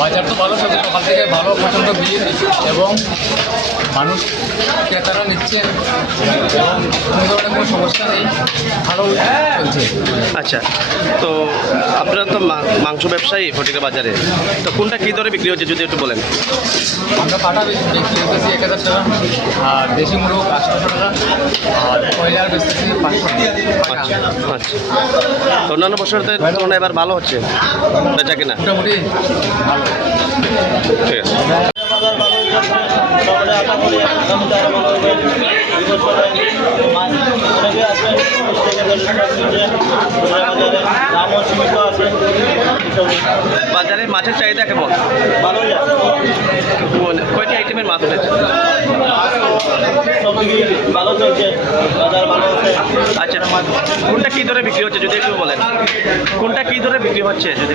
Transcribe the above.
বাজার তো ভালো চলছে সকাল থেকে ভালো, পছন্দ ভিড় এবং মানুষ ক্রেতারা নিচ্ছে। এবং ধরনের কোনো সমস্যা নেই। ভালো চলছে। আচ্ছা তো আপনারা তো মা- মাংস ব্যবসায়ী ফটিকা বাজারে। তো কোনটা কী দরে বিক্রি হচ্ছে যদি একটু বলেন? আমরা কাটা বিক্রি করতেছি এক হাজার টাকা। আর দেশি মুরগ আটশোশো টাকা। আর কয়লার বেচতেছি পাঁচশো টাকা। আচ্ছা আচ্ছা। তো অন্যান্য বছরের তুলনায় এবার ভালো হচ্ছে? বেচা কিনা? মোটামুটি ভালো। ঠিক আছে। সকলে আশা করি আগামীতে আরও ভালো হবে এই বছরে মাছ অনেকে আছে বাজারে বাজারে মাছের চাহিদা কেমন? মানে কয়টি আইটেমের মাছ উঠেছে? ভালো চলছে ভালো আচ্ছা কোনটা কী দরে বিক্রি হচ্ছে যদি একটু বলেন? কোনটা কী দরে বিক্রি হচ্ছে যদি